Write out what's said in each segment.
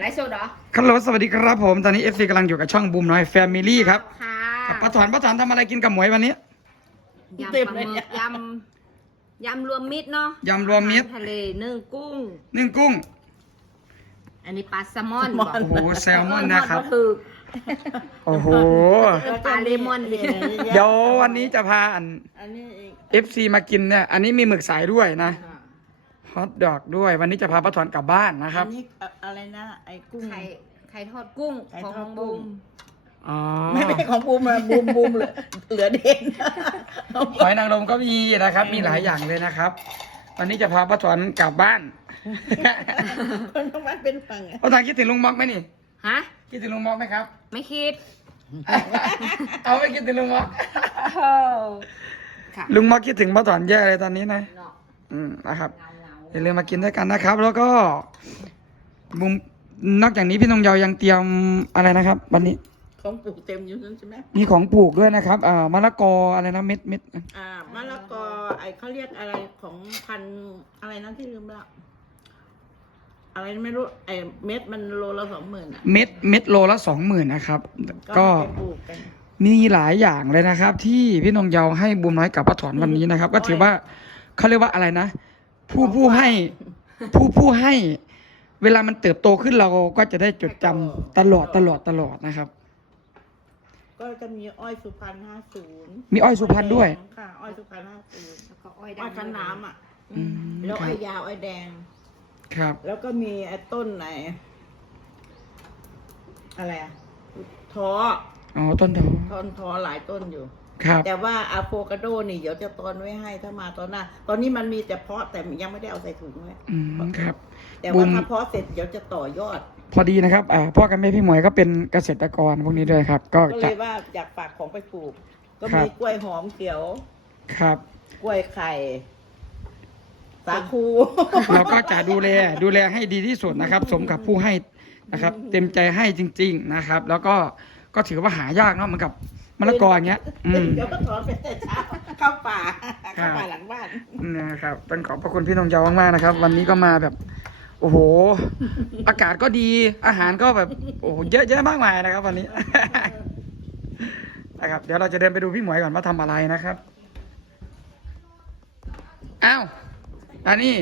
ไลฟ์สดเหรอคัลโหลสวัสดีครับผม ตอนนี้ FC กำลังอยู่กับช่องบูมน้อยแฟมิลี่ครับค่ะกับป้าถอนป้าถอนทำอะไรกินกับหมวยวันนี้ ยำปลาหมึกยำยำรวมมิตรเนาะยำรวมมิตร อาหาทะเลนึ่งกุ้ง นึ่งกุ้ง อันนี้ปลาแซลมอนแซลมอนโอ้โหแซลมอนนะครับปลาถึกโอ้โห ปลาเลมอนเนี่ยเดี๋ยววันนี้จะพาอันอันนี้อีก FC มากินเนี่ย อันนี้มีหมึกสายด้วยนะ ฮอทดอกด้วย วันนี้จะพาป้าถอนกลับบ้านนะครับ อันนี้อะอะไรนะ ไอ้กุ้ง ไข่ไข่ทอดกุ้งไข่ของทอดบุ้กุ้มงอ๋อไม่ไม่ของบูมอะบูมบูมเหลือเหลือเด่น หอยนางรมก็มีนะครับ มีหลายอย่างเลยนะครับ วันนี้จะพาป้าถอนกลับบ้านคนต้องมันเป็นฝั่งอะป้าถอนคิดถึงลุงม็อกไหมนี่ ฮะ คิดถึงลุงม็อกไหมครับ ไม่คิด เอาไม่คิดถึงลุงม็อก ค่ะลุงม็อกคิดถึงป้าถอนแย่เลยตอนนี้นะ เนาะอืมนะครับ เงาเงา อย่าลืมมากินด้วยกันนะครับ แล้วก็บุมนอกจากนี้พี่นงเยายังเตรียมอะไรนะครับ วันนี้ของปลูกเต็มอยู่นั่นใช่ไหมมีของปลูกด้วยนะครับอ่ามะละกออะไรนะเม็ดเม็ดอ่ามะละกอไอ้เขาเรียกอะไรของพันธุ์อะไรนะที่ลืมละอะไรไม่รู้ไอ้เม็ดมันโลละสองหมื่นอะเม็ดเม็ดโลละสองหมื่นนะครับ ก็ไปปลูกกันมีหลายอย่างเลยนะครับ ที่พี่นงเยาให้บุมน้อยกับป้าถอนวันนี้นะครับ ก็ถือว่าเขาเรียกว่าอะไรนะ ผู้ผู้ให้ ผู้ผู้ให้ เวลามันเติบโตขึ้นเราก็จะได้จดจำตลอดตลอดตลอดนะครับ ก็จะมีอ้อยสุพรรณห้าศูนย์มีอ้อยสุพรรณด้วย ค่ะ อ้อยสุพรรณห้าศูนย์แล้วก็อ้อยอ้อยดำคันน้ำอะอืมแล้วครัอ้อบยยาวอ้อยแดง ครับ แล้วก็มีไอ้ต้นไหน อะไรอะท้ออ๋อต้นทอง ต้นท้อหลายต้นอยู่ ครับ แต่ว่าอะโฟกาโดนี่เดี๋ยวจะตอนไว้ให้ถ้ามาตอนหน้า ตอนนี้มันมีแต่เพาะแต่ยังไม่ได้เอาใส่ถุงไว้อืมครับ แต่บุว่ามถ้าเพาะเสร็จเดี๋ยวจะต่อยอด พอดีนะครับอ่าพ่อกับแม่พี่หมวยก็เป็นเกษตรกรพวกนี้ด้วยครับ ก็ก็เลจะยว่าอยากฝากของไปปลูก ก็ครัมีบกล้วยหอมเขียว ครับ กล้วยไข่ สาคูเราก็จะดูแลดูแลให้ดีที่สุดนะครับ สมกับผู้ให้นะครับ เต็มใจให้จริง ๆนะครับ แล้วก็ก็ถือว่าหายากเนาะเหมือนกับ มะละกออย่างเงี้ย อืม เดี๋ยวก็ถอนไปแต่เช้าเข้าป่าครัเข้าบป่าหลังบ้าน นะครับต้องขอบพระคุณพี่นงเยาวมากๆนะครับ วันนี้ก็มาแบบ โอ้โห อากาศก็ดี อาหารก็แบบ โอ้โห เยอะแยะมากมายนะครับ วันนี้ นะครับ เดี๋ยวเราจะเดินไปดูพี่หมวยก่อนว่าทำอะไรนะครับ อ้าวอันนี้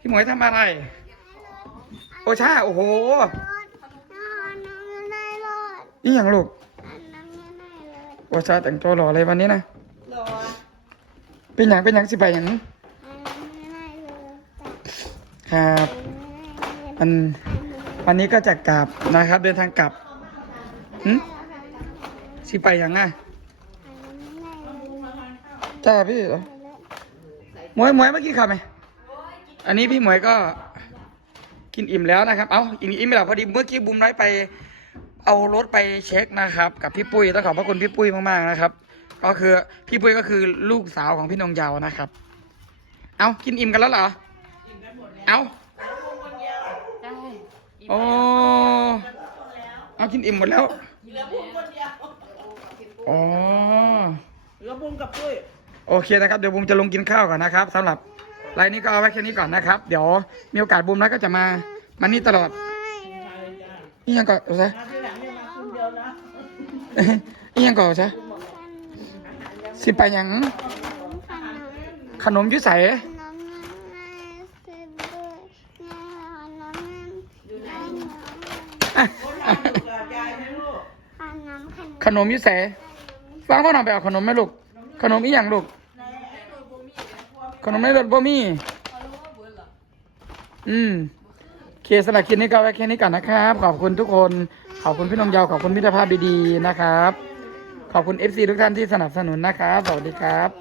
พี่หมวยทำอะไร โอชา โอ้โหน้ำยังได้รอดนี่อย่างลูกน้ำยังได้ เลยโอชาแต่งตัวหล่อเลยวันนี้นะรอเป็นอย่างเป็นอย่างสิไปอย่างน้ำยังได้เลยครับมันวันนี้ก็จะกลับนะครับ เดินทางกลับหึสิไปอย่างอะจ้าพี่เหรอหมวยหมวยเมื่อกี้ขับไหมอันนี้พี่หมวยก็กินอิ่มแล้วนะครับ เอ้าอิ่มอิ่มไม่หรอพอดีเมื่อกี้บุมไร้ไป เอารถไปเช็คนะครับ กับพี่ปุ้ยต้องขอบพระคุณพี่ปุ้ยมากๆนะครับ ก็คือพี่ปุ้ยก็คือลูกสาวของพี่นงเยาวนะครับ เอากินอิ่มกันแล้วเหรอเอาได้โอ้เอากินอิ่มหมดแล้วเหลือบุ้งคนเดียวอ๋อเหลือบุ้งกับปุ้ยโอเคนะครับเดี๋ยวบูมจะลงกินข้าวก่อนนะครับสำหรับไลน์นี้ก็เอาไว้แค่นี้ก่อนนะครับ เดี๋ยวมีโอกาสบูมแล้วก็จะมามานี่ตลอดนี่ยังก่อนซะ นี่ยังก่อนซะสิไปหยังขนมอยุ่ใสอะอะขนมอยุ่ใสฟังพ่อหน่อยไปเอาขนมไหมลูก ขนมอีหยังลูก ขนมในรถบ่มี อืม เคสำหรับคลิปนี้ก็ไว้แค่นี้ก่อนนะครับ ขอบคุณทุกคน ขอบคุณพี่นงเยาว ขอบคุณมิตรภาพดีๆนะครับ ขอบคุณ FC ทุกท่านที่สนับสนุนนะครับ สวัสดีครับ